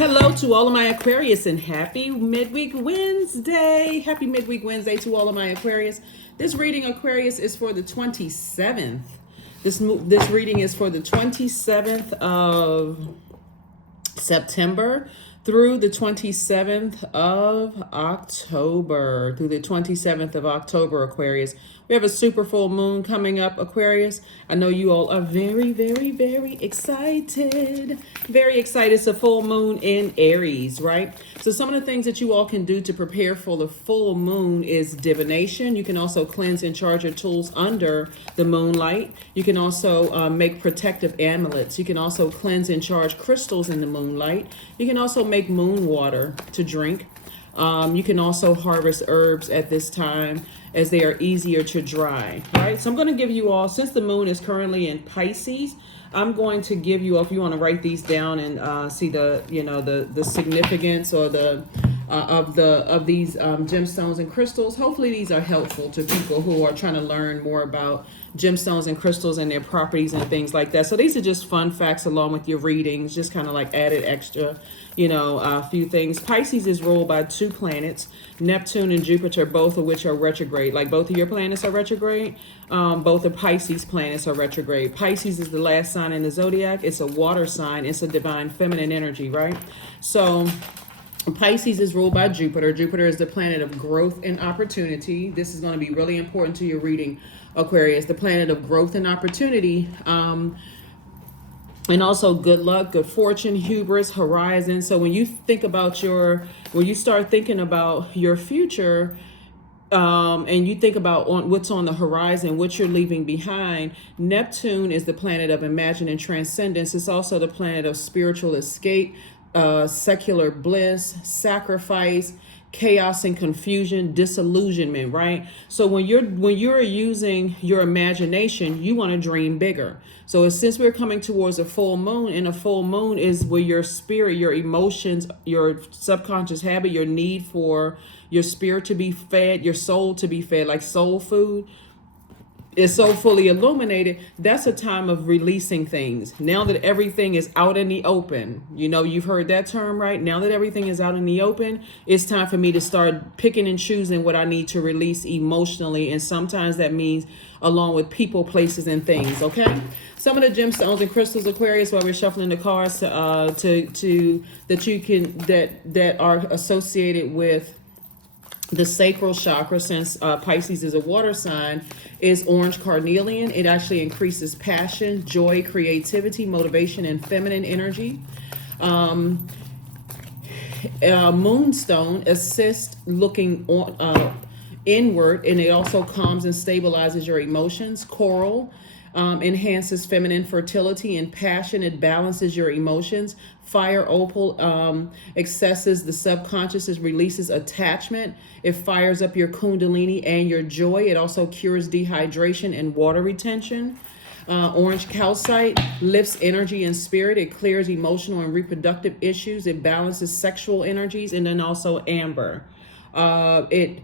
Hello to all of my Aquarius and happy midweek Wednesday. Happy midweek Wednesday to all of my Aquarius. This reading, Aquarius, is for the 27th. This reading is for the 27th of September through the 27th of October. Through the 27th of October, Aquarius. We have a super full moon coming up, Aquarius. I know you all are very, very, very excited. Very excited. It's a full moon in Aries, right? So some of the things that you all can do to prepare for the full moon is divination. You can also cleanse and charge your tools under the moonlight. You can also make protective amulets. You can also cleanse and charge crystals in the moonlight. You can also make moon water to drink. You can also harvest herbs at this time as they are easier to dry. All right, so I'm going to give you all, since the moon is currently in Pisces, I'm going to give you, if you want to write these down and see the, the significance or the of these gemstones and crystals. Hopefully these are helpful to people who are trying to learn more about gemstones and crystals and their properties and things like that. So these are just fun facts along with your readings, just kind of like added extra, a few things. Pisces is ruled by two planets, Neptune and Jupiter, both of which are retrograde. Like both of your planets are retrograde. Both of Pisces planets are retrograde. Pisces is the last sign in the Zodiac. It's a water sign. It's a divine feminine energy, right? So Pisces is ruled by Jupiter. Jupiter is the planet of growth and opportunity. This is going to be really important to your reading, Aquarius. The planet of growth and opportunity, and also good luck, good fortune, hubris, horizon. So when you think about when you start thinking about your future, and you think about what's on the horizon, what you're leaving behind, Neptune is the planet of imagine and transcendence. It's also the planet of spiritual escape, secular bliss, sacrifice, chaos and confusion, disillusionment, right? So when you're using your imagination, you want to dream bigger. So since we're coming towards a full moon, and a full moon is where your spirit, your emotions, your subconscious habit, your need for your spirit to be fed, your soul to be fed, like soul food, is so fully illuminated. That's a time of releasing things. Now that everything is out in the open, you've heard that term, right? Now that everything is out in the open, it's time for me to start picking and choosing what I need to release emotionally. And sometimes that means along with people, places, and things. Okay. Some of the gemstones and crystals, Aquarius, while we're shuffling the cards that are associated with the sacral chakra, since Pisces is a water sign, is orange carnelian. It actually increases passion, joy, creativity, motivation, and feminine energy. Moonstone assists looking inward, and it also calms and stabilizes your emotions. Coral enhances feminine fertility and passion. It balances your emotions. Fire opal accesses the subconscious. It releases attachment. It fires up your kundalini and your joy. It also cures dehydration and water retention. Orange calcite lifts energy and spirit. It clears emotional and reproductive issues. It balances sexual energies. And then also amber. It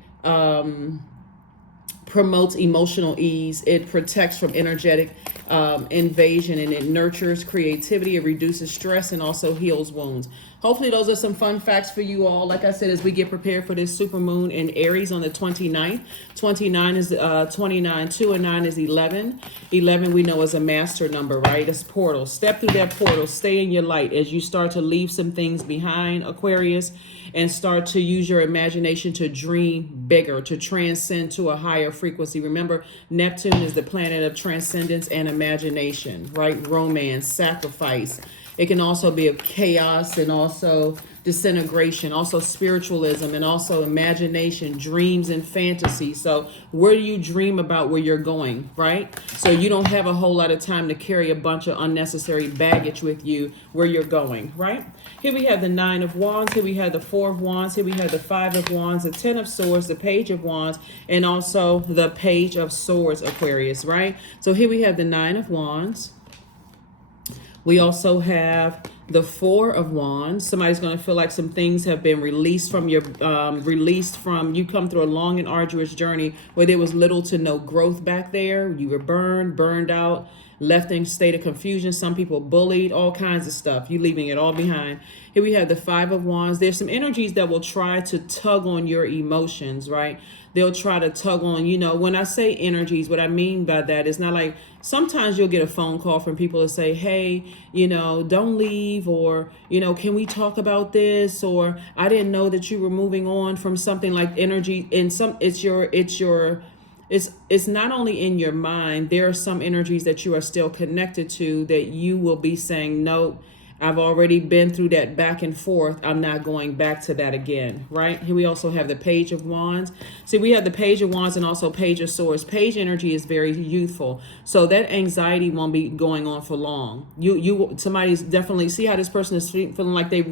promotes emotional ease. It protects from energetic invasion, and it nurtures creativity. It reduces stress and also heals wounds. Hopefully those are some fun facts for you all. Like I said, as we get prepared for this super moon in Aries on the 29th. 29 is 29, 2 and 9 is 11. 11 we know is a master number, right? It's portal. Step through that portal. Stay in your light as you start to leave some things behind, Aquarius, and start to use your imagination to dream bigger, to transcend to a higher frequency. Remember, Neptune is the planet of transcendence and imagination, right? Romance, sacrifice. It can also be of chaos and also disintegration, also spiritualism, and also imagination, dreams, and fantasy. So where do you dream about where you're going, right? So you don't have a whole lot of time to carry a bunch of unnecessary baggage with you where you're going, right? Here we have the 9 of Wands. Here we have the 4 of Wands. Here we have the 5 of Wands, the 10 of Swords, the Page of Wands, and also the Page of Swords, Aquarius, right? So here we have the 9 of Wands. We also have the 4 of Wands. Somebody's going to feel like some things have been released from you come through a long and arduous journey where there was little to no growth back there. You were burned out. left in state of confusion. Some people bullied, all kinds of stuff. You leaving it all behind. Here we have the Five of Wands. There's some energies that will try to tug on your emotions, right? They'll try to tug on, when I say energies, what I mean by that is not like, sometimes you'll get a phone call from people to say, hey, don't leave, or, can we talk about this? Or I didn't know that you were moving on from something. Like energy in some, it's not only in your mind. There are some energies that you are still connected to that you will be saying, no, I've already been through that back and forth. I'm not going back to that again, right? Here we also have the Page of Wands. See, we have the Page of Wands and also Page of Swords. Page energy is very youthful. So that anxiety won't be going on for long. Somebody's definitely, see how this person is feeling like they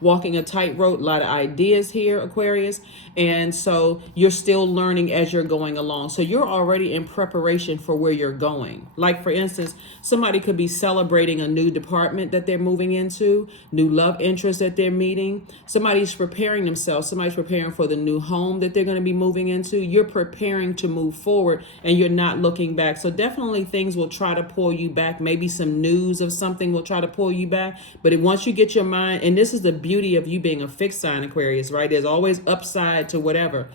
walking a tightrope, a lot of ideas here, Aquarius. And so you're still learning as you're going along. So you're already in preparation for where you're going. Like, for instance, somebody could be celebrating a new department that they're moving into, new love interest that they're meeting. Somebody's preparing themselves. Somebody's preparing for the new home that they're going to be moving into. You're preparing to move forward and you're not looking back. So definitely things will try to pull you back. Maybe some news of something will try to pull you back. But once you get your mind, and this is the beauty of you being a fixed sign, Aquarius, right? There's always upside to whatever.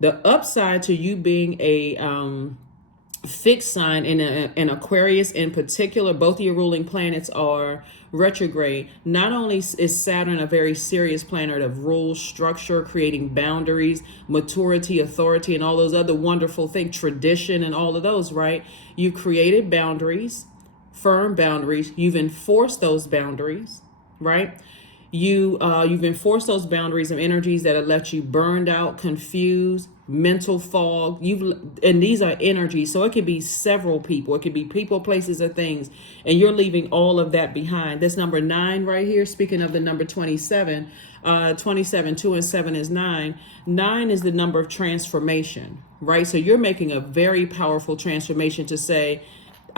The upside to you being a fixed sign in Aquarius in particular, both of your ruling planets are retrograde. Not only is Saturn a very serious planet of rules, structure, creating boundaries, maturity, authority, and all those other wonderful things, tradition and all of those, right? You created boundaries, firm boundaries. You've enforced those boundaries, right? You've enforced those boundaries of energies that have left you burned out, confused, mental fog. And these are energies, so it could be several people, it could be people, places, or things, and you're leaving all of that behind. That's number 9 right here. Speaking of the number 27, 27, 2 and 7 is 9. 9 is the number of transformation, right? So you're making a very powerful transformation to say,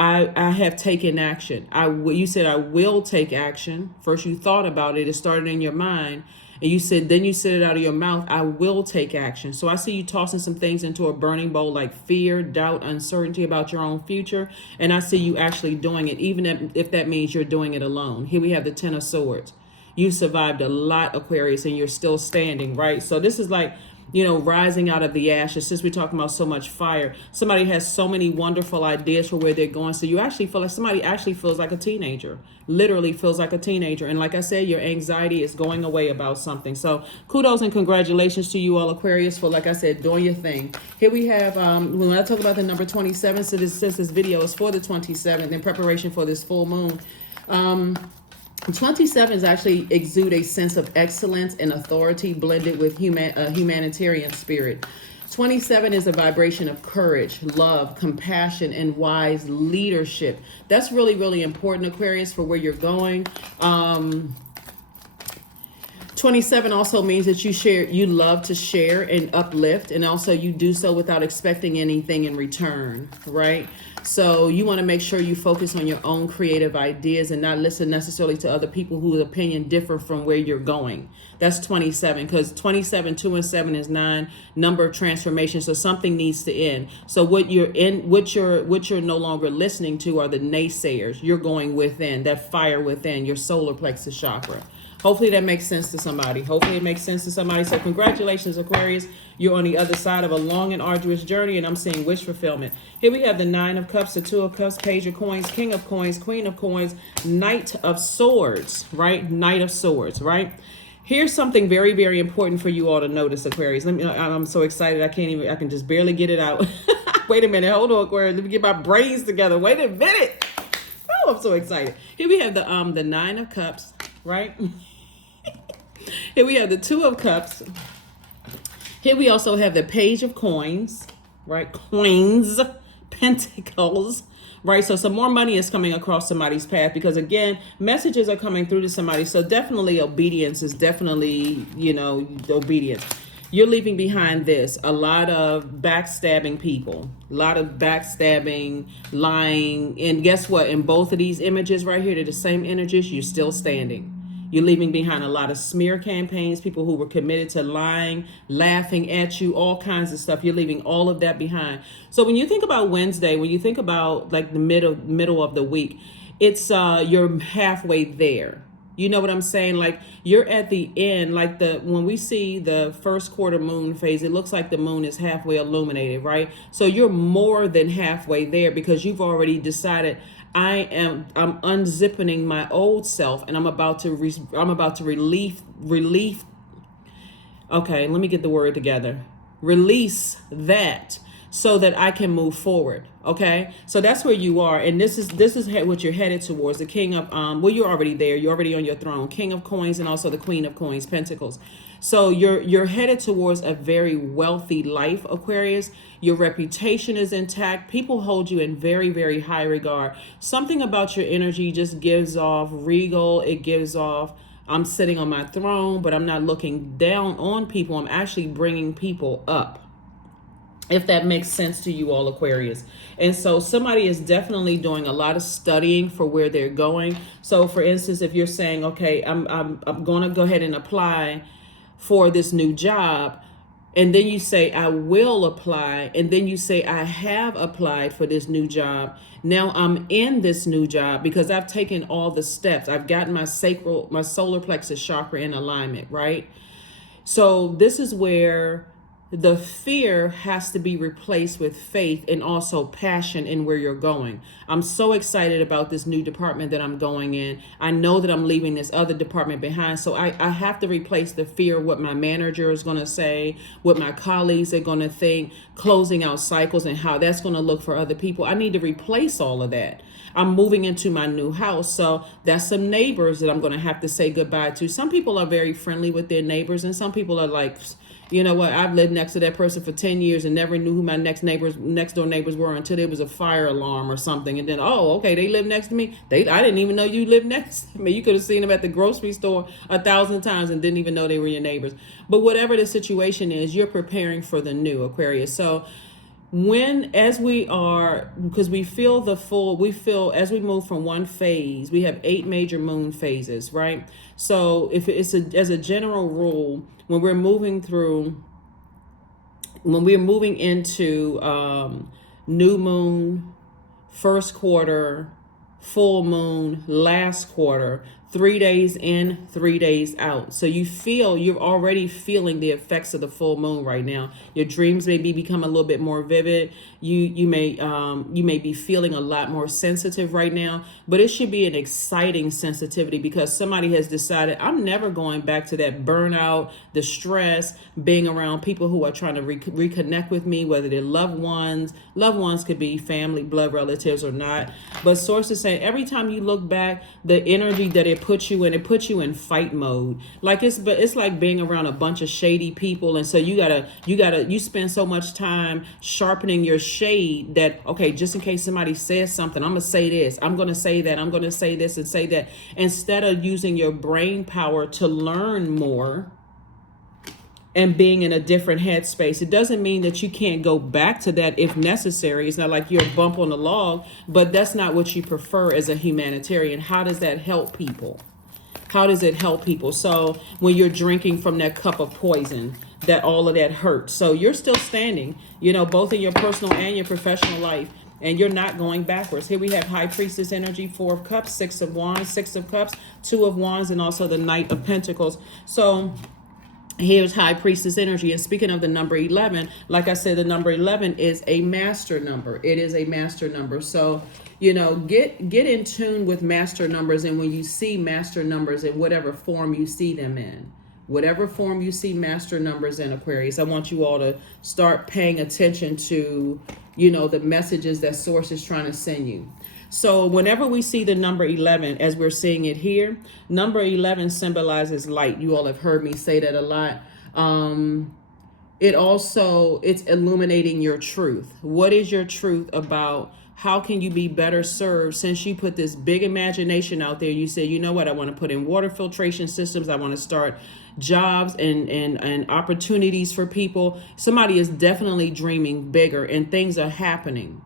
I have taken action. You said I will take action. First you thought about it. It started in your mind. And you said it out of your mouth, I will take action. So I see you tossing some things into a burning bowl, like fear, doubt, uncertainty about your own future. And I see you actually doing it, even if that means you're doing it alone. Here we have the 10 of Swords. You survived a lot, Aquarius, and you're still standing, right? So this is like, rising out of the ashes. Since we're talking about so much fire, somebody has so many wonderful ideas for where they're going. So you actually feel like somebody actually feels like a teenager, literally feels like a teenager. And like I said, your anxiety is going away about something. So kudos and congratulations to you all, Aquarius, for, like I said, doing your thing. Here we have, when I talk about the number 27, since this video is for the 27th in preparation for this full moon, 27s actually exude a sense of excellence and authority blended with humanitarian spirit. 27 is a vibration of courage, love, compassion, and wise leadership. That's really, really important, Aquarius, for where you're going. 27 also means that you love to share and uplift, and also you do so without expecting anything in return, right? So you want to make sure you focus on your own creative ideas and not listen necessarily to other people whose opinion differ from where you're going. That's 27, because 27, 2 and 7 is 9, number of transformation. So something needs to end. So what you're no longer listening to are the naysayers. You're going within, that fire within, your solar plexus chakra. Hopefully that makes sense to somebody. Hopefully it makes sense to somebody. So congratulations, Aquarius. You're on the other side of a long and arduous journey, and I'm seeing wish fulfillment. Here we have the 9 of Cups, the 2 of Cups, Page of Coins, King of Coins, Queen of Coins, Knight of Swords, right? Knight of Swords, right? Here's something very, very important for you all to notice, Aquarius. I'm so excited. I can just barely get it out. Wait a minute. Hold on, Aquarius. Let me get my brains together. Wait a minute. Oh, I'm so excited. Here we have the 9 of Cups, right? Here we have the 2 of Cups. Here we also have the Page of Coins, right? Coins, Pentacles, right? So some more money is coming across somebody's path because, again, messages are coming through to somebody. So definitely obedience is definitely, obedience. You're leaving behind this. A lot of backstabbing people, a lot of backstabbing, lying. And guess what? In both of these images right here, they're the same images. You're still standing. You're leaving behind a lot of smear campaigns, people who were committed to lying, laughing at you, all kinds of stuff. You're leaving all of that behind. So when you think about Wednesday, when you think about like the middle of the week, it's you're halfway there. You know what I'm saying? Like you're at the end, like when we see the first quarter moon phase, it looks like the moon is halfway illuminated, right? So you're more than halfway there because you've already decided I'm unzipping my old self and I'm about to relief. Okay, let me get the word together. Release that so that I can move forward. Okay, so that's where you are, and this is what you're headed towards. The king of well, you're already there. You're already on your throne, king of coins, and also the queen of coins, pentacles. So you're headed towards a very wealthy life, Aquarius. Your reputation is intact. People hold you in very, very high regard. Something about your energy just gives off regal. It gives off, I'm sitting on my throne, but I'm not looking down on people. I'm actually bringing people up, if that makes sense to you all, Aquarius. And so somebody is definitely doing a lot of studying for where they're going. So for instance, if you're saying, okay, I'm going to go ahead and apply for this new job, and then you say, I will apply, and then you say, I have applied for this new job. Now I'm in this new job because I've taken all the steps. I've gotten my solar plexus chakra in alignment, right? So this is where the fear has to be replaced with faith and also passion in where you're going. I'm so excited about this new department that I'm going in. I know that I'm leaving this other department behind. So I have to replace the fear, what my manager is going to say, what my colleagues are going to think, closing out cycles and how that's going to look for other people. I need to replace all of that. I'm moving into my new house. So that's some neighbors that I'm going to have to say goodbye to. Some people are very friendly with their neighbors, and some people are like, you know what, I've lived next to that person for 10 years and never knew who my next door neighbors were until there was a fire alarm or something. And then, oh, okay, they live next to me. I didn't even know you lived next to me. You could have seen them at the grocery store 1,000 times and didn't even know they were your neighbors. But whatever the situation is, you're preparing for the new, Aquarius. So as we feel as we move from one phase, we have 8 major moon phases, right? So if it's as a general rule, when we're moving into new moon, first quarter, full moon, last quarter, 3 days in, 3 days out. So you're already feeling the effects of the full moon right now. Your dreams may become a little bit more vivid. You may be feeling a lot more sensitive right now, but it should be an exciting sensitivity because somebody has decided, I'm never going back to that burnout, the stress, being around people who are trying to reconnect with me, whether they're loved ones could be family, blood relatives or not. But sources say every time you look back, the energy that it puts you in fight mode. Like it's like being around a bunch of shady people, and so you spend so much time sharpening your shade that, okay, just in case somebody says something, I'm gonna say this, I'm gonna say that, I'm gonna say this and say that, instead of using your brain power to learn more and being in a different headspace. It doesn't mean that you can't go back to that if necessary. It's not like you're a bump on the log, but that's not what you prefer as a humanitarian. How does that help people? How does it help people? So when you're drinking from that cup of poison, that all of that hurts. So you're still standing, both in your personal and your professional life, and you're not going backwards. Here we have High Priestess energy, 4 of Cups, 6 of Wands, 6 of Cups, 2 of Wands, and also the Knight of Pentacles. So here's High Priestess energy. And speaking of the number 11, like I said, the number 11 is a master number. It is a master number. So, get in tune with master numbers. And when you see master numbers in whatever form you see them in, whatever form you see master numbers in, Aquarius, I want you all to start paying attention to, the messages that Source is trying to send you. So whenever we see the number 11, as we're seeing it here, number 11 symbolizes light. You all have heard me say that a lot. It's illuminating your truth. What is your truth about? How can you be better served since you put this big imagination out there? You say, you know what? I want to put in water filtration systems. I want to start jobs and opportunities for people. Somebody is definitely dreaming bigger and things are happening.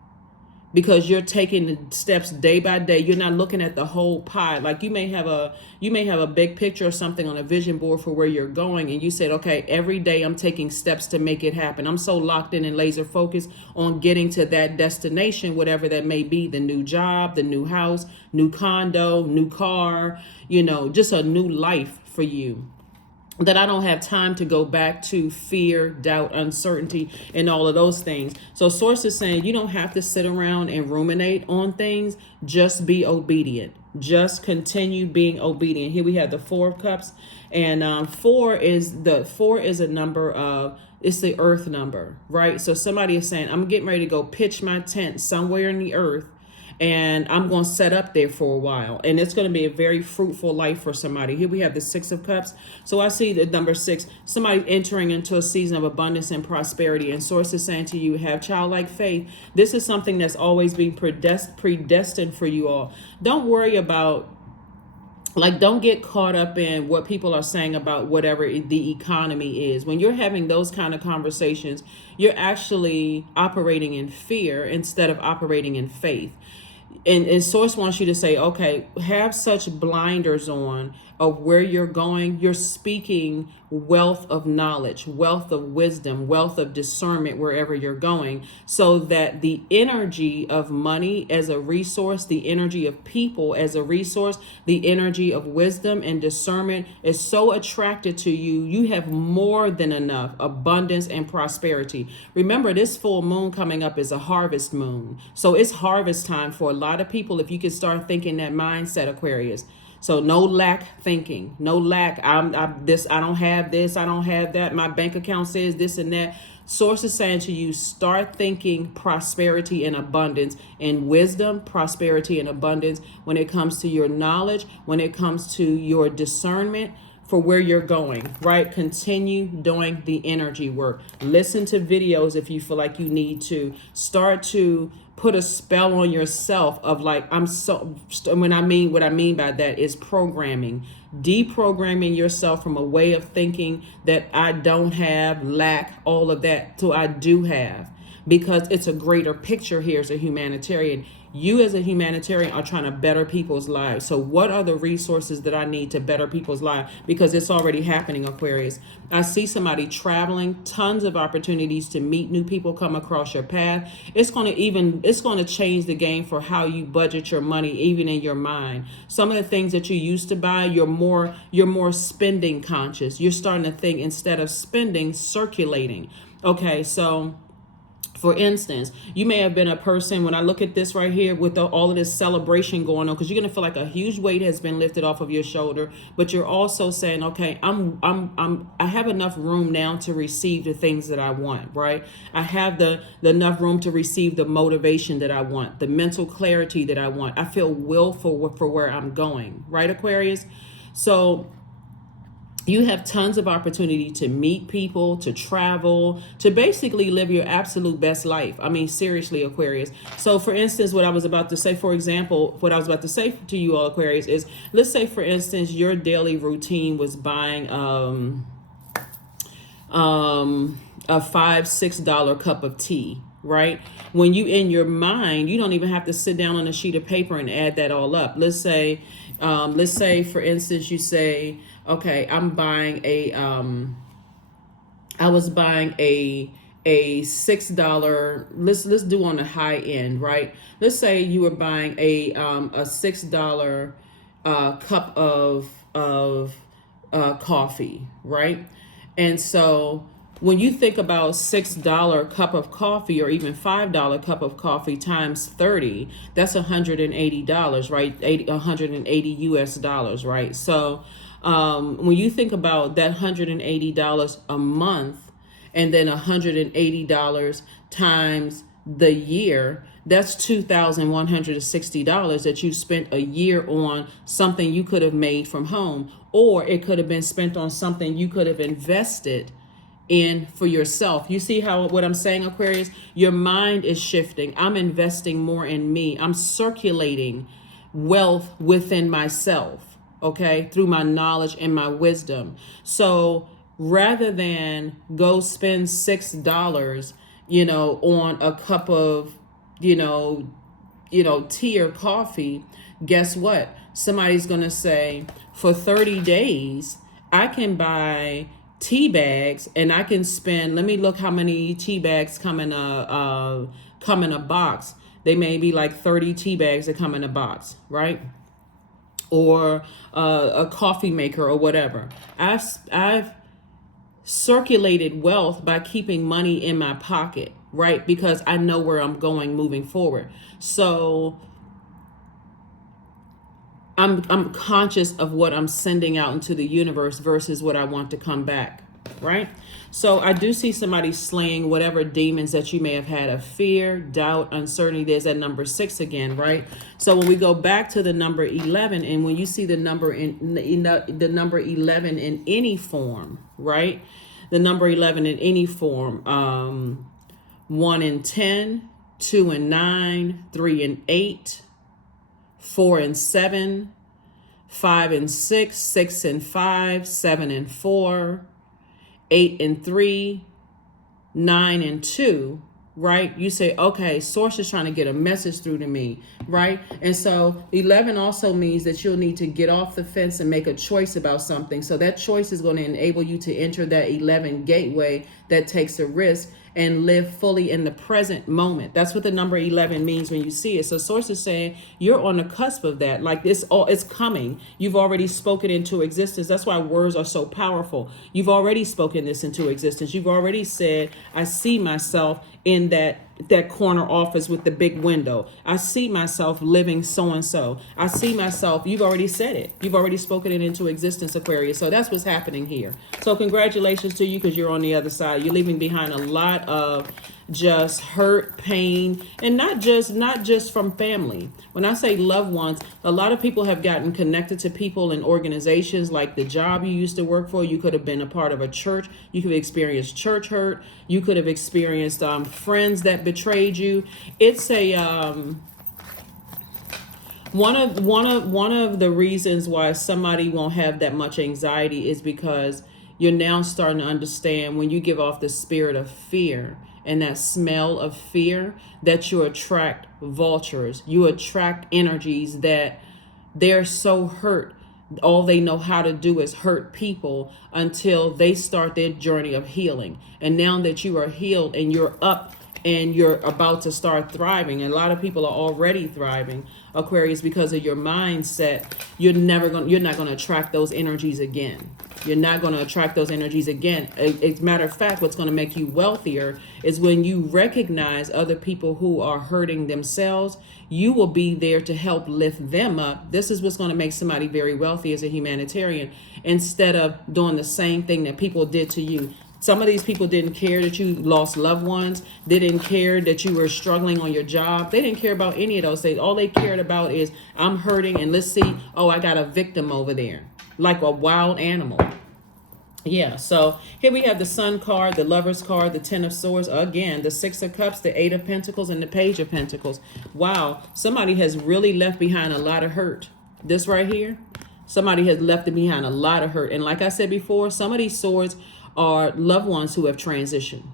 because you're taking the steps day by day. You're not looking at the whole pie. Like you may have a big picture or something on a vision board for where you're going, and you said, okay, every day I'm taking steps to make it happen. I'm so locked in and laser focused on getting to that destination, whatever that may be, the new job, the new house, new condo, new car, just a new life for you, that I don't have time to go back to fear, doubt, uncertainty, and all of those things. So source is saying you don't have to sit around and ruminate on things. Just be obedient. Just continue being obedient. Here we have the Four of Cups, and four is a number of, it's the earth number, right? So somebody is saying, I'm getting ready to go pitch my tent somewhere in the earth, and I'm going to set up there for a while, and it's going to be a very fruitful life for somebody. Here we have the Six of Cups. So I see the number 6, somebody entering into a season of abundance and prosperity, and source is saying to you, have childlike faith. This is something that's always been predestined for you all. Don't worry about, don't get caught up in what people are saying about whatever the economy is. When you're having those kind of conversations, you're actually operating in fear instead of operating in faith. And source wants you to say, okay, have such blinders on of where you're going. You're speaking wealth of knowledge, wealth of wisdom, wealth of discernment wherever you're going, so that the energy of money as a resource, the energy of people as a resource, the energy of wisdom and discernment is so attracted to you. You have more than enough abundance and prosperity. Remember, this full moon coming up is a harvest moon. So it's harvest time for a lot of people. If you could start thinking that mindset, Aquarius. So no lack thinking, no lack. I don't have this, I don't have that. My bank account says this and that. Source is saying to you, start thinking prosperity and abundance and wisdom, prosperity and abundance when it comes to your knowledge, when it comes to your discernment for where you're going, right? Continue doing the energy work. Listen to videos if you feel like you need to. Start to put a spell on yourself of what I mean by that is programming, deprogramming yourself from a way of thinking that I don't have, lack, all of that, to I do have, because it's a greater picture here as a humanitarian. You as a humanitarian are trying to better people's lives. So what are the resources that I need to better people's lives? Because it's already happening, Aquarius. I see somebody traveling, tons of opportunities to meet new people come across your path. It's going to change the game for how you budget your money, even in your mind. Some of the things that you used to buy, you're more spending conscious. You're starting to think, instead of spending, circulating. Okay, so for instance, you may have been a person, when I look at this right here with all of this celebration going on, because you're going to feel like a huge weight has been lifted off of your shoulder, but you're also saying, okay, I have enough room now to receive the things that I want, right? I have the enough room to receive the motivation that I want, the mental clarity that I want. I feel willful for where I'm going, right, Aquarius? So you have tons of opportunity to meet people, to travel, to basically live your absolute best life. I mean, seriously, Aquarius. So for instance, what I was about to say to you all, Aquarius, is, let's say, for instance, your daily routine was buying a $5-6 cup of tea, right? When you, in your mind, you don't even have to sit down on a sheet of paper and add that all up. Let's say, for instance, you say, okay, I was buying a $6, let's do on the high end, right? Let's say you were buying a $6 cup of coffee, right? And so when you think about $6 cup of coffee, or even $5 cup of coffee times 30, that's $180, right? 180 US dollars, right? So when you think about that $180 a month, and then $180 times the year, that's $2,160 that you spent a year on something you could have made from home, or it could have been spent on something you could have invested in for yourself. You see what I'm saying, Aquarius? Your mind is shifting. I'm investing more in me. I'm circulating wealth within myself, okay, through my knowledge and my wisdom. So rather than go spend $6, on a cup of, tea or coffee, guess what? Somebody's going to say, for 30 days, I can buy tea bags and I can spend, let me look how many tea bags come in a box. They may be like 30 tea bags that come in a box, or a coffee maker or whatever. I've circulated wealth by keeping money in my pocket, right? Because I know where I'm going moving forward. So I'm conscious of what I'm sending out into the universe versus what I want to come back, right? So I do see somebody slaying whatever demons that you may have had of fear, doubt, uncertainty. There's that number 6 again, right? So when we go back to the number 11, and when you see the number the number 11 in any form, right? The number 11 in any form, 1 and 10, 2 and 9, 3 and 8, 4 and 7, 5 and 6, 6 and 5, 7 and 4, 8 and 3, 9 and 2, right? You say, okay, source is trying to get a message through to me, right? And so 11 also means that you'll need to get off the fence and make a choice about something. So that choice is going to enable you to enter that 11 gateway that takes a risk and live fully in the present moment. That's what the number 11 means when you see it. So source is saying you're on the cusp of that. Like it's coming. You've already spoken into existence. That's why words are so powerful. You've already spoken this into existence. You've already said, I see myself in that corner office with the big window. I see myself living so-and-so. I see myself, you've already said it. You've already spoken it into existence, Aquarius. So that's what's happening here. So congratulations to you because you're on the other side. You're leaving behind a lot of just hurt, pain, and not just from family. When I say loved ones, a lot of people have gotten connected to people and organizations like the job you used to work for. You could have been a part of a church. You could have experienced church hurt. You could have experienced friends that betrayed you. It's a one of the reasons why somebody won't have that much anxiety is because you're now starting to understand when you give off the spirit of fear and that smell of fear that you attract vultures. You attract energies that they're so hurt. All they know how to do is hurt people until they start their journey of healing. And now that you are healed and you're up and you're about to start thriving, and a lot of people are already thriving, Aquarius, because of your mindset, you're not going to attract those energies again. You're not going to attract those energies again. As a matter of fact, what's going to make you wealthier is when you recognize other people who are hurting themselves. You will be there to help lift them up. This is what's going to make somebody very wealthy as a humanitarian, instead of doing the same thing that people did to you. Some of these people didn't care that you lost loved ones. They didn't care that you were struggling on your job. They didn't care about any of those things. All they cared about is, I'm hurting and let's see, oh, I got a victim over there, like a wild animal. Yeah, so here we have the Sun card, the Lover's card, the Ten of Swords, again, the Six of Cups, the Eight of Pentacles, and the Page of Pentacles. Wow, somebody has really left behind a lot of hurt. This right here, somebody has left behind a lot of hurt. And like I said before, some of these swords are loved ones who have transitioned.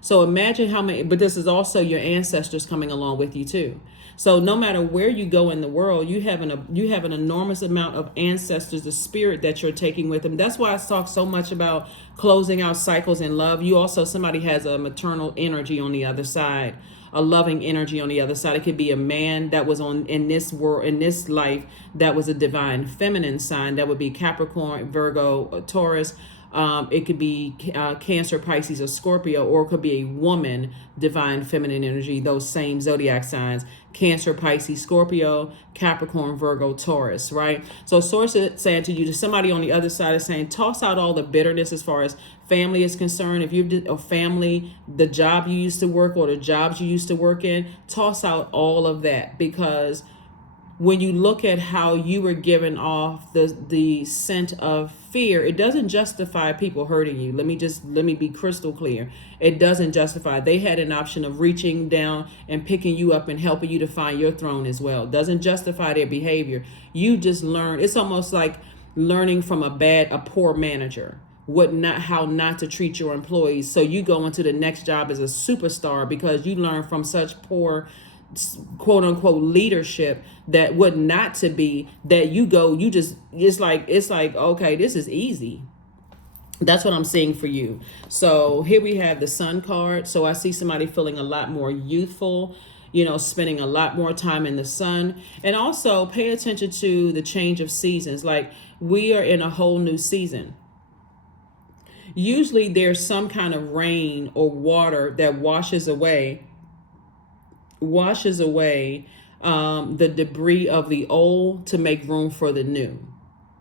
So imagine how many, but this is also your ancestors coming along with you too. So no matter where you go in the world, you have an enormous amount of ancestors, the spirit that you're taking with them. That's why I talk so much about closing out cycles in love. You also, somebody has a maternal energy on the other side, a loving energy on the other side. It could be a man that was in this world, in this life, that was a divine feminine sign. That would be Capricorn, Virgo, Taurus. It could be Cancer, Pisces, or Scorpio, or it could be a woman, divine feminine energy, those same zodiac signs, Cancer, Pisces, Scorpio, Capricorn, Virgo, Taurus, right? So source is saying to you, to somebody on the other side is saying, toss out all the bitterness as far as family is concerned. If you did a family, the job you used to work or the jobs you used to work in, toss out all of that, because when you look at how you were giving off the scent of fear, it doesn't justify people hurting you. Let me be crystal clear. It doesn't justify. They had an option of reaching down and picking you up and helping you to find your throne as well. It doesn't justify their behavior. You just learn. It's almost like learning from a poor manager, how not to treat your employees. So you go into the next job as a superstar because you learn from such poor quote unquote leadership that would not to be, that you just, it's like, okay, this is easy. That's what I'm seeing for you. So here we have the Sun card. So I see somebody feeling a lot more youthful, spending a lot more time in the sun. And also pay attention to the change of seasons. Like, we are in a whole new season. Usually there's some kind of rain or water that washes away the debris of the old to make room for the new.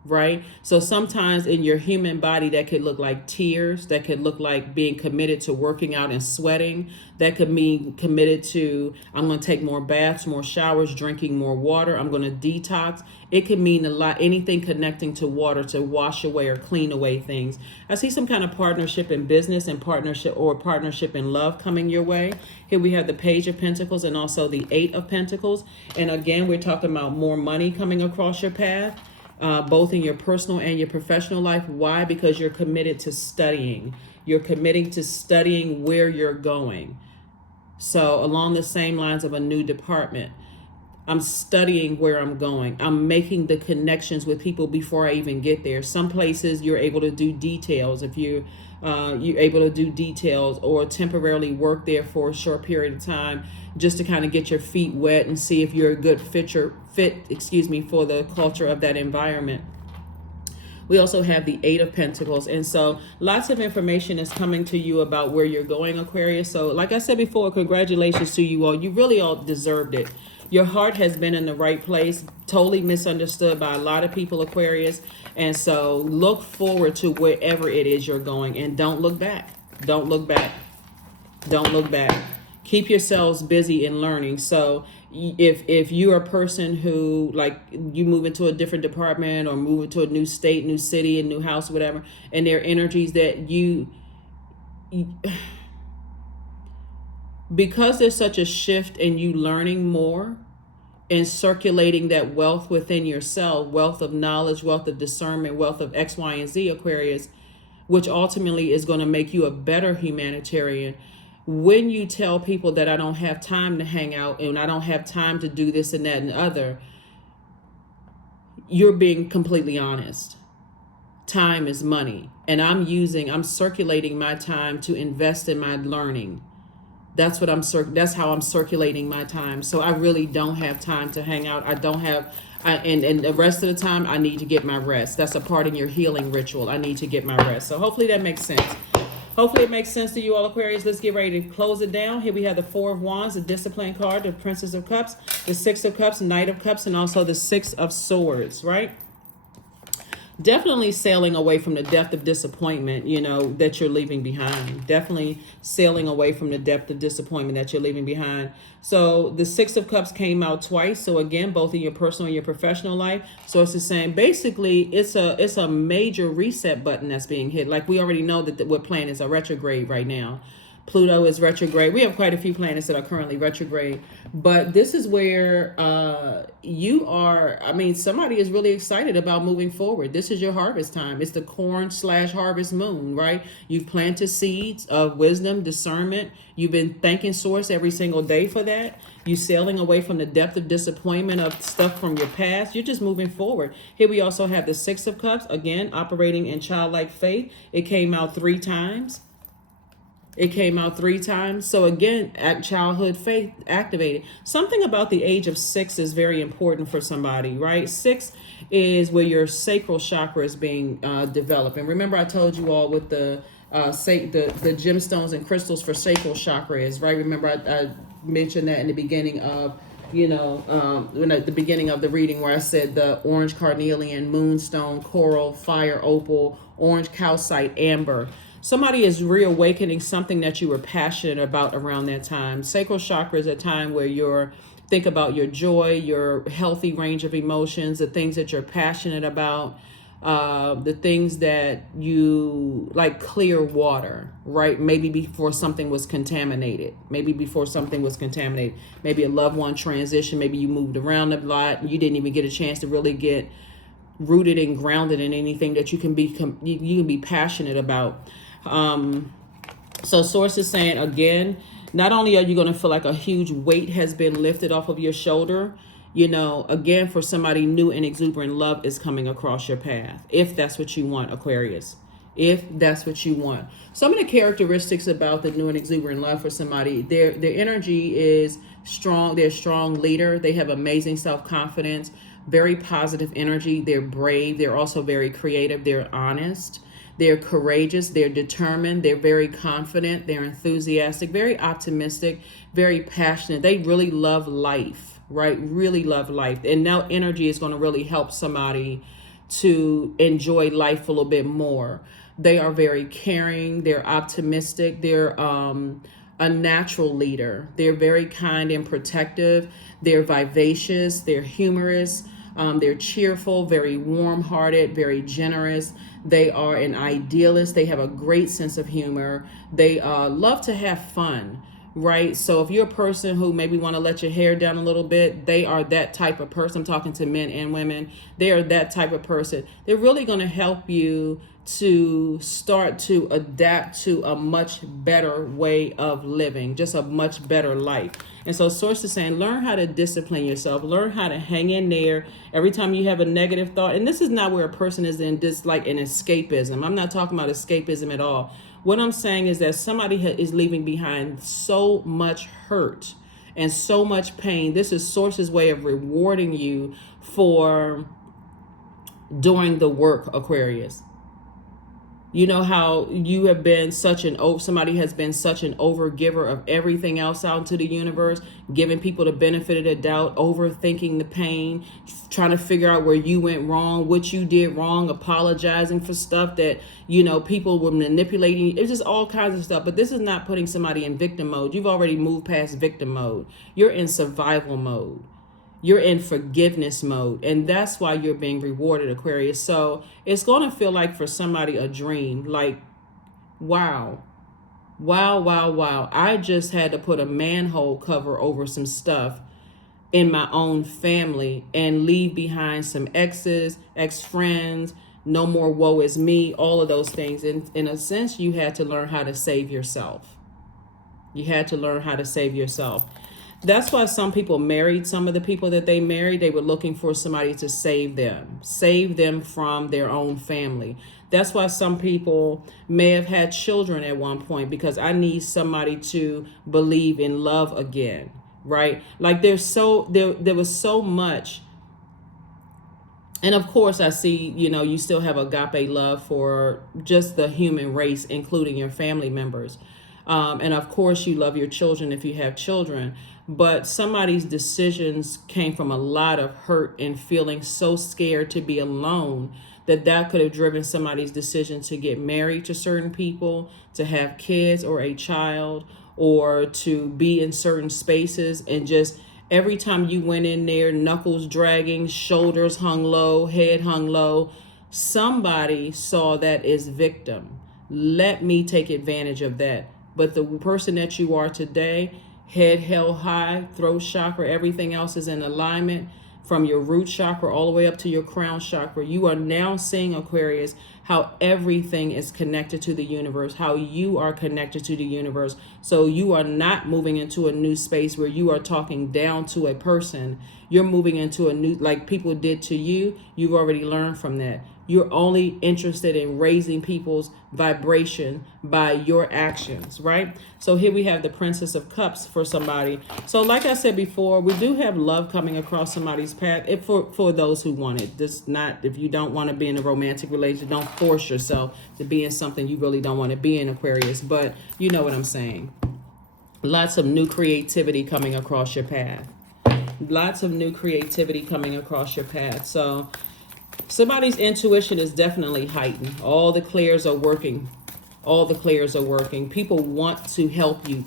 Right? So sometimes in your human body, that could look like tears, that could look like being committed to working out and sweating, that could mean committed to, I'm going to take more baths, more showers, drinking more water, I'm going to detox. It could mean a lot, anything connecting to water to wash away or clean away things. I see some kind of partnership in business and partnership in love coming your way. Here we have the Page of Pentacles and also the Eight of Pentacles. And again, we're talking about more money coming across your path. Both in your personal and your professional life. Why? Because you're committed to studying. You're committing to studying where you're going. So along the same lines of a new department, I'm studying where I'm going. I'm making the connections with people before I even get there. Some places you're able to do details. If you're able to do details or temporarily work there for a short period of time, just to kind of get your feet wet and see if you're a good fit for the culture of that environment. We also have the Eight of Pentacles. And so lots of information is coming to you about where you're going, Aquarius. So like I said before, congratulations to you all. You really all deserved it. Your heart has been in the right place, totally misunderstood by a lot of people, Aquarius. And so look forward to wherever it is you're going, and don't look back. Don't look back. Don't look back. Keep yourselves busy in learning. So if you're a person who, like, you move into a different department or move into a new state, new city, a new house, whatever, and there are energies that because there's such a shift in you learning more and circulating that wealth within yourself, wealth of knowledge, wealth of discernment, wealth of X, Y, and Z, Aquarius, which ultimately is going to make you a better humanitarian. When you tell people that I don't have time to hang out and I don't have time to do this and that and other, you're being completely honest. Time is money. And I'm circulating my time to invest in my learning. That's how I'm circulating my time. So I really don't have time to hang out. And the rest of the time I need to get my rest. That's a part in your healing ritual. I need to get my rest. So hopefully that makes sense. Hopefully it makes sense to you all, Aquarius. Let's get ready to close it down. Here we have the Four of Wands, the Discipline card, the Princess of Cups, the Six of Cups, Knight of Cups, and also the Six of Swords, right? Definitely sailing away from the depth of disappointment, that you're leaving behind. Definitely sailing away from the depth of disappointment that you're leaving behind. So the Six of Cups came out twice. So again, both in your personal and your professional life. So it's the same. Basically, it's a major reset button that's being hit. Like, we already know that what planets are retrograde right now. Pluto is retrograde. We have quite a few planets that are currently retrograde. But this is where somebody is really excited about moving forward. This is your harvest time. It's the corn/harvest moon, right? You've planted seeds of wisdom, discernment. You've been thanking Source every single day for that. You're sailing away from the depth of disappointment of stuff from your past. You're just moving forward. Here we also have the Six of Cups, again, operating in childlike faith. It came out 3 times. So again, childhood faith activated. Something about the age of 6 is very important for somebody, right? 6 is where your sacral chakra is being developed. And remember, I told you all with the gemstones and crystals for sacral chakra is, right? Remember, I mentioned that in the beginning of at the beginning of the reading, where I said the orange carnelian, moonstone, coral, fire opal, orange calcite, amber. Somebody is reawakening something that you were passionate about around that time. Sacral chakra is a time where think about your joy, your healthy range of emotions, the things that you're passionate about, the things that you like, clear water, right? Maybe before something was contaminated. Maybe a loved one transition. Maybe you moved around a lot and you didn't even get a chance to really get rooted and grounded in anything that you can be passionate about. So Source is saying, again, Not only are you going to feel like a huge weight has been lifted off of your shoulder, you know, again, for somebody new and exuberant, love is coming across your path, if that's what you want, Aquarius. If that's what you want. Some of the characteristics about the new and exuberant love for somebody, their energy is strong. They're a strong leader. They have amazing self-confidence, very positive energy. They're brave. They're also very creative. They're honest. They're courageous. They're determined. They're very confident. They're enthusiastic, very optimistic, very passionate. They really love life, right? Really love life. And now energy is going to really help somebody to enjoy life a little bit more. They are very caring. They're optimistic. They're a natural leader. They're very kind and protective. They're vivacious. They're humorous. They're cheerful, very warm-hearted, very generous. They are an idealist. They have a great sense of humor. They love to have fun, right? So if you're a person who maybe want to let your hair down a little bit, they are that type of person. I'm talking to men and women. They are that type of person. They're really going to help you to start to adapt to a much better way of living, just a much better life. And so Source is saying, learn how to discipline yourself, learn how to hang in there every time you have a negative thought. And this is not where a person is in this like an escapism. I'm not talking about escapism at all. What I'm saying is that somebody is leaving behind so much hurt and so much pain. This is Source's way of rewarding you for doing the work, Aquarius. You know how you have been somebody has been such an overgiver of everything else out into the universe, giving people the benefit of the doubt, overthinking the pain, trying to figure out where you went wrong, what you did wrong, apologizing for stuff that, you know, people were manipulating. It's just all kinds of stuff. But this is not putting somebody in victim mode. You've already moved past victim mode. You're in survival mode. You're in forgiveness mode, and that's why you're being rewarded, Aquarius. So it's going to feel like for somebody a dream, like, wow, I just had to put a manhole cover over some stuff in my own family and leave behind some exes, ex-friends, no more woe is me, all of those things. And in a sense, you had to learn how to save yourself. You had to learn how to save yourself. That's why some people married some of the people that they married. They were looking for somebody to save them from their own family. That's why some people may have had children at one point, because I need somebody to believe in love again, right? Like there was so much. And of course, I see, you know, you still have agape love for just the human race, including your family members. And of course, you love your children if you have children. But somebody's decisions came from a lot of hurt and feeling so scared to be alone that could have driven somebody's decision to get married to certain people, to have kids or a child, or to be in certain spaces. And just every time you went in there, knuckles dragging, shoulders hung low, head hung low, somebody saw that as victim. Let me take advantage of that. But the person that you are today, head held high, throat chakra, everything else is in alignment from your root chakra all the way up to your crown chakra. You are now seeing, Aquarius, how everything is connected to the universe, how you are connected to the universe. So you are not moving into a new space where you are talking down to a person. You're moving into a new, like people did to you. You've already learned from that. You're only interested in raising people's vibration by your actions, right? So here we have the Princess of Cups for somebody. So like I said before, we do have love coming across somebody's path for those who want it. This not, if you don't want to be in a romantic relationship, don't force yourself to be in something you really don't want to be in, Aquarius. But you know what I'm saying. Lots of new creativity coming across your path. Lots of new creativity coming across your path. So somebody's intuition is definitely heightened. All the clairs are working. All the clairs are working. People want to help you.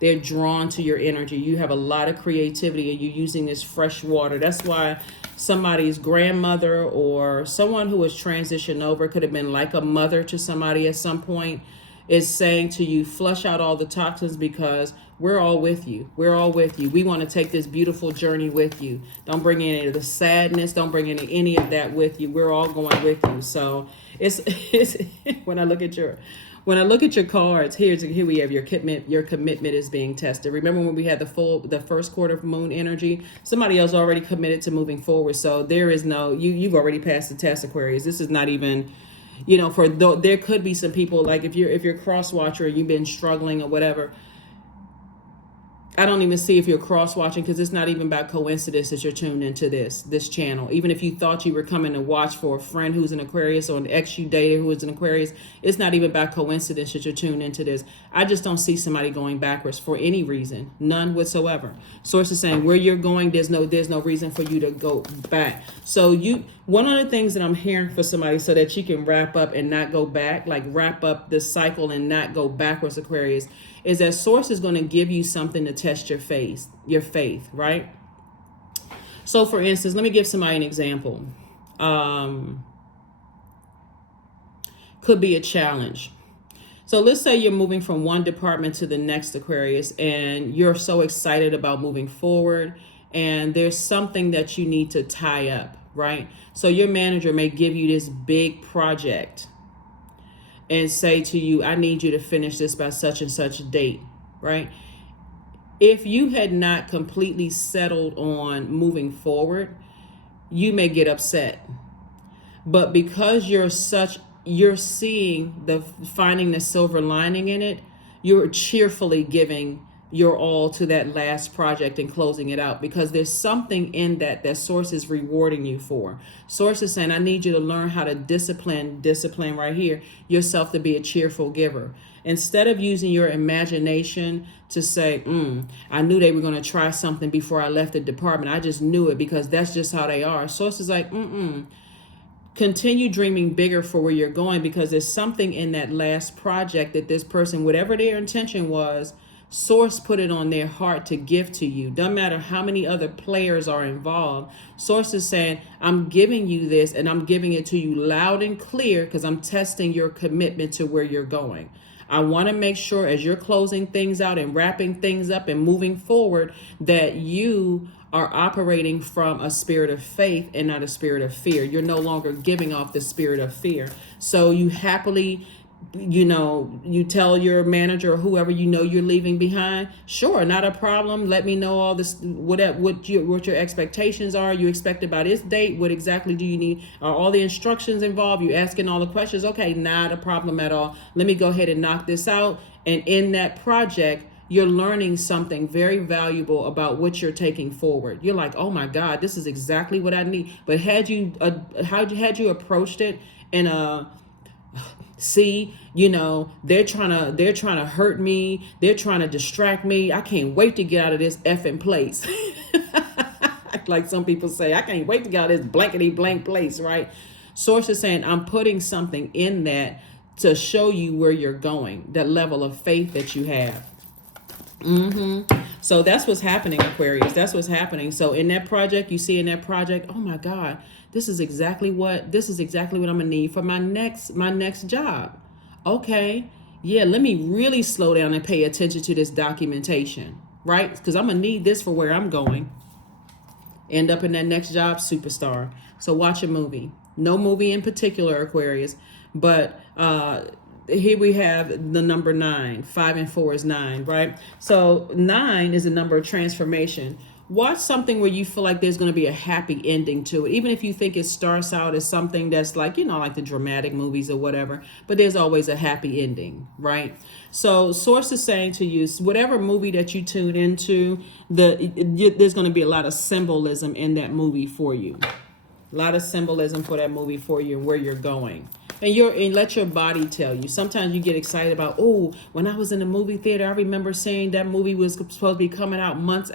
They're drawn to your energy. You have a lot of creativity and you're using this fresh water. That's why somebody's grandmother or someone who has transitioned over, could have been like a mother to somebody at some point, is saying to you, flush out all the toxins, because we're all with you. We're all with you. We want to take this beautiful journey with you. Don't bring any of the sadness. Don't bring any of that with you. We're all going with you. So it's when I look at When I look at your cards, here we have your commitment. Your commitment is being tested. Remember when we had the first quarter of moon energy? Somebody else already committed to moving forward. So there is no you've already passed the test, Aquarius. This is not even, there could be some people, like if you're cross watcher, you've been struggling or whatever. I don't even see if you're cross watching, because it's not even about coincidence that you're tuned into this channel. Even if you thought you were coming to watch for a friend who's an Aquarius or an ex you dated who is an Aquarius, it's not even about coincidence that you're tuned into this. I just don't see somebody going backwards for any reason, none whatsoever. Source is saying where you're going, there's no reason for you to go back. So one of the things that I'm hearing for somebody, so that you can wrap up and not go back, like wrap up this cycle and not go backwards, Aquarius, is that source is going to give you something to test your faith, right? So for instance, let me give somebody an example. Could be a challenge. So let's say you're moving from one department to the next, Aquarius, and you're so excited about moving forward, and there's something that you need to tie up, right? So your manager may give you this big project and say to you, I need you to finish this by such and such date, right? If you had not completely settled on moving forward, you may get upset. But because you're finding the silver lining in it, you're cheerfully giving your all to that last project and closing it out, because there's something in that source is rewarding you for. Source is saying, I need you to learn how to discipline right here, yourself to be a cheerful giver. Instead of using your imagination to say, I knew they were going to try something before I left the department. I just knew it because that's just how they are. Source is like, continue dreaming bigger for where you're going, because there's something in that last project that this person, whatever their intention was, Source put it on their heart to give to you. Doesn't matter how many other players are involved. Source is saying, I'm giving you this, and I'm giving it to you loud and clear, because I'm testing your commitment to where you're going. I want to make sure as you're closing things out and wrapping things up and moving forward, that you are operating from a spirit of faith and not a spirit of fear. You're no longer giving off the spirit of fear. So you happily, you tell your manager or whoever you're leaving behind, sure, not a problem. Let me know all this, what your expectations are. You expect by this date. What exactly do you need? Are all the instructions involved? You asking all the questions? Okay, not a problem at all. Let me go ahead and knock this out. And in that project, you're learning something very valuable about what you're taking forward. You're like, oh my God, this is exactly what I need. But had you approached it in a see, they're trying to hurt me. They're trying to distract me. I can't wait to get out of this effing place. Like some people say, I can't wait to get out of this blankety blank place, right? Source is saying, I'm putting something in that to show you where you're going, that level of faith that you have. So that's what's happening, Aquarius. That's what's happening. So in that project, oh my God, this is exactly what I'm gonna need for my next job. Okay, yeah, let me really slow down and pay attention to this documentation, right? Because I'm gonna need this for where I'm going. End up in that next job, superstar. So watch a movie. No movie in particular, Aquarius, but here we have the number 9. 5 and 4 is 9, right? So 9 is a number of transformation. Watch something where you feel like there's going to be a happy ending to it, even if you think it starts out as something that's like, like the dramatic movies or whatever, but there's always a happy ending, right? So Source is saying to you, whatever movie that you tune into, there's going to be a lot of symbolism in that movie for you. A lot of symbolism for that movie for you and where you're going. And let your body tell you. Sometimes you get excited about, when I was in the movie theater, I remember saying that movie was supposed to be coming out months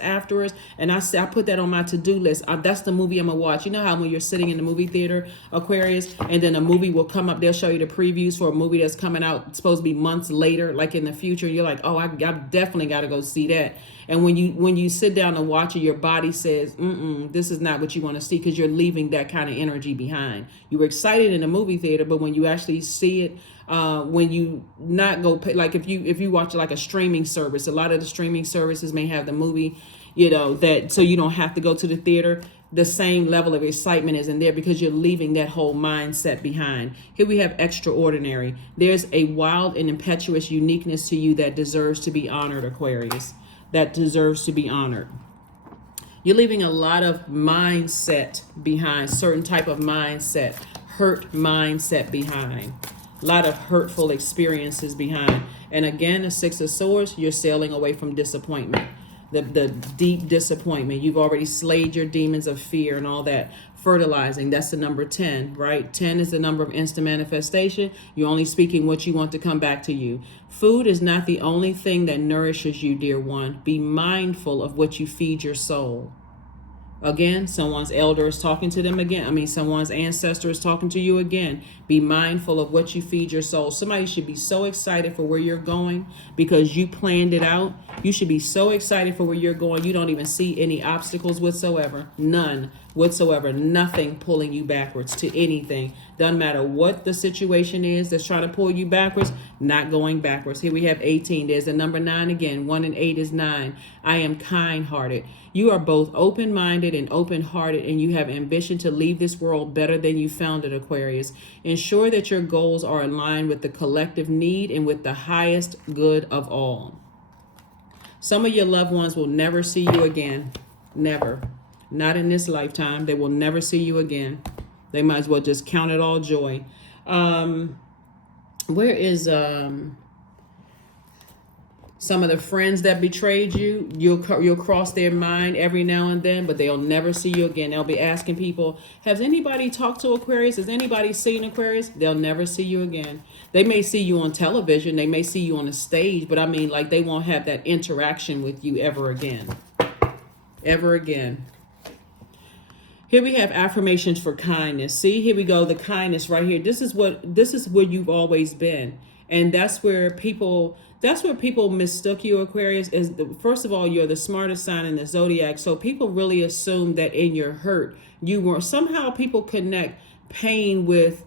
afterwards. And I put that on my to-do list. That's the movie I'm going to watch. You know how when you're sitting in the movie theater, Aquarius, and then a movie will come up, they'll show you the previews for a movie that's coming out, supposed to be months later, like in the future. You're like, I definitely got to go see that. And when you sit down and watch it, your body says, this is not what you want to see, because you're leaving that kind of energy behind. You were excited in the movie theater, but when you actually see it, when you not go pay, like if you watch like a streaming service, a lot of the streaming services may have the movie, that so you don't have to go to the theater. the same level of excitement isn't there because you're leaving that whole mindset behind. Here we have extraordinary. There's a wild and impetuous uniqueness to you that deserves to be honored, Aquarius. That deserves to be honored. You're leaving a lot of mindset behind, certain type of mindset, hurt mindset behind, a lot of hurtful experiences behind. And again, the Six of Swords, you're sailing away from disappointment, the deep disappointment. You've already slayed your demons of fear and all that. Fertilizing, that's the number 10, right? 10 is the number of instant manifestation. You're only speaking what you want to come back to you. Food is not the only thing that nourishes you, dear one. Be mindful of what you feed your soul. Again, someone's elder is talking to them again. Someone's ancestor is talking to you again. Be mindful of what you feed your soul. Somebody should be so excited for where you're going because you planned it out. You should be so excited for where you're going. You don't even see any obstacles whatsoever. None whatsoever. Nothing pulling you backwards to anything. Doesn't matter what the situation is that's trying to pull you backwards, not going backwards. Here we have 18. There's the number 9 again. 1 and 8 is 9. I am kind-hearted. You are both open-minded and open-hearted, and you have ambition to leave this world better than you found it, Aquarius. Ensure that your goals are in line with the collective need and with the highest good of all. Some of your loved ones will never see you again. Never. Not in this lifetime. They will never see you again. They might as well just count it all joy. Where is some of the friends that betrayed you? You'll cross their mind every now and then, but they'll never see you again. They'll be asking people, has anybody talked to Aquarius? Has anybody seen Aquarius? They'll never see you again. They may see you on television. They may see you on a stage, but they won't have that interaction with you ever again. Ever again. Here we have affirmations for kindness. See, here we go. The kindness right here. This is where you've always been. And that's where people mistook you, Aquarius. First of all, you're the smartest sign in the Zodiac. So people really assume that in your hurt, you were somehow people connect pain with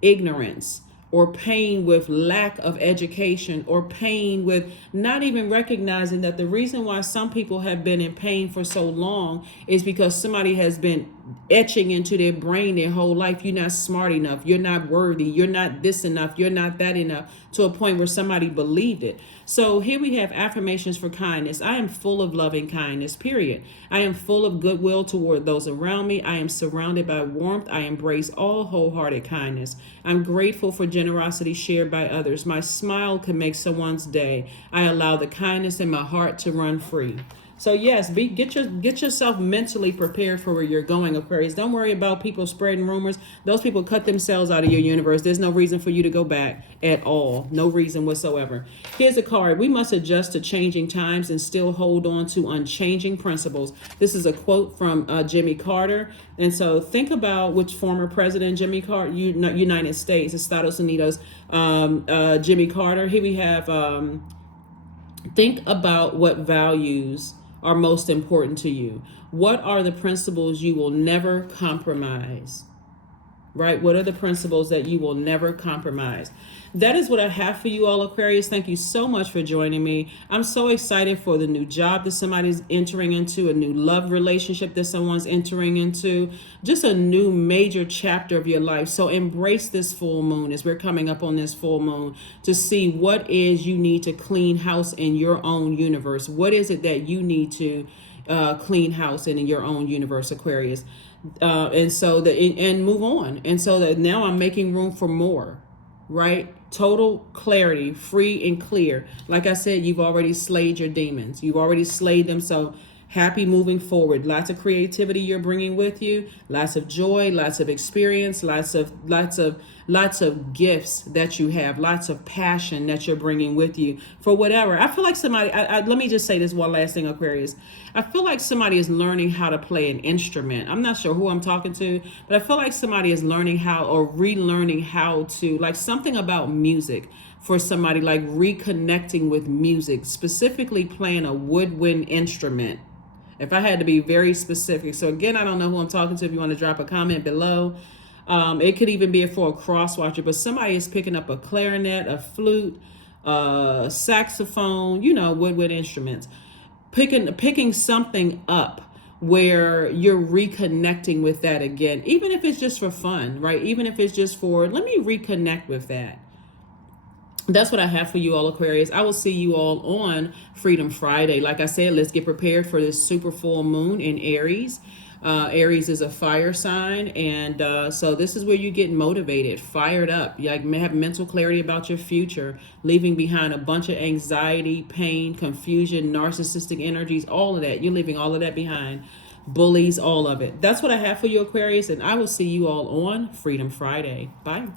ignorance, or pain with lack of education, or pain with not even recognizing that the reason why some people have been in pain for so long is because somebody has been etching into their brain their whole life. You're not smart enough. You're not worthy. You're not this enough. You're not that enough, to a point where somebody believed it. So here we have affirmations for kindness. I am full of loving kindness, period. I am full of goodwill toward those around me. I am surrounded by warmth. I embrace all wholehearted kindness. I'm grateful for generosity shared by others. My smile can make someone's day. I allow the kindness in my heart to run free. So yes, get yourself mentally prepared for where you're going, Aquarius. Don't worry about people spreading rumors. Those people cut themselves out of your universe. There's no reason for you to go back at all. No reason whatsoever. Here's a card. We must adjust to changing times and still hold on to unchanging principles. This is a quote from Jimmy Carter. And so think about which former president, Jimmy Carter, United States, Estados Unidos, Jimmy Carter. Here we have, think about what values are most important to you. What are the principles you will never compromise? Right? What are the principles that you will never compromise? That is what I have for you all, Aquarius. Thank you so much for joining me. I'm so excited for the new job that somebody's entering into, a new love relationship that someone's entering into, just a new major chapter of your life. So embrace this full moon as we're coming up on this full moon to see what is you need to clean house in your own universe. What is it that you need to clean house in your own universe, Aquarius? And move on. And so that now I'm making room for more, right? Total clarity, free and clear. Like I said, you've already slayed your demons. You've already slayed them. So happy moving forward. Lots of creativity you're bringing with you. Lots of joy, lots of experience, lots of gifts that you have, lots of passion that you're bringing with you for whatever. I feel like somebody, let me just say this one last thing, Aquarius. I feel like somebody is learning how to play an instrument. I'm not sure who I'm talking to, but I feel like somebody is learning how, or relearning how to, like something about music for somebody, like reconnecting with music, specifically playing a woodwind instrument. If I had to be very specific. So again, I don't know who I'm talking to. If you want to drop a comment below. It could even be for a cross watcher, but somebody is picking up a clarinet, a flute, saxophone, woodwind instruments, picking something up where you're reconnecting with that again, even if it's just for fun, right? Even if it's just for, let me reconnect with that. That's what I have for you all, Aquarius. I will see you all on Freedom Friday. Like I said, let's get prepared for this super full moon in Aries. Aries is a fire sign, and so this is where you get motivated, fired up. You have mental clarity about your future, leaving behind a bunch of anxiety, pain, confusion, narcissistic energies, all of that. You're leaving all of that behind. Bullies, all of it. That's what I have for you, Aquarius, and I will see you all on Freedom Friday. Bye.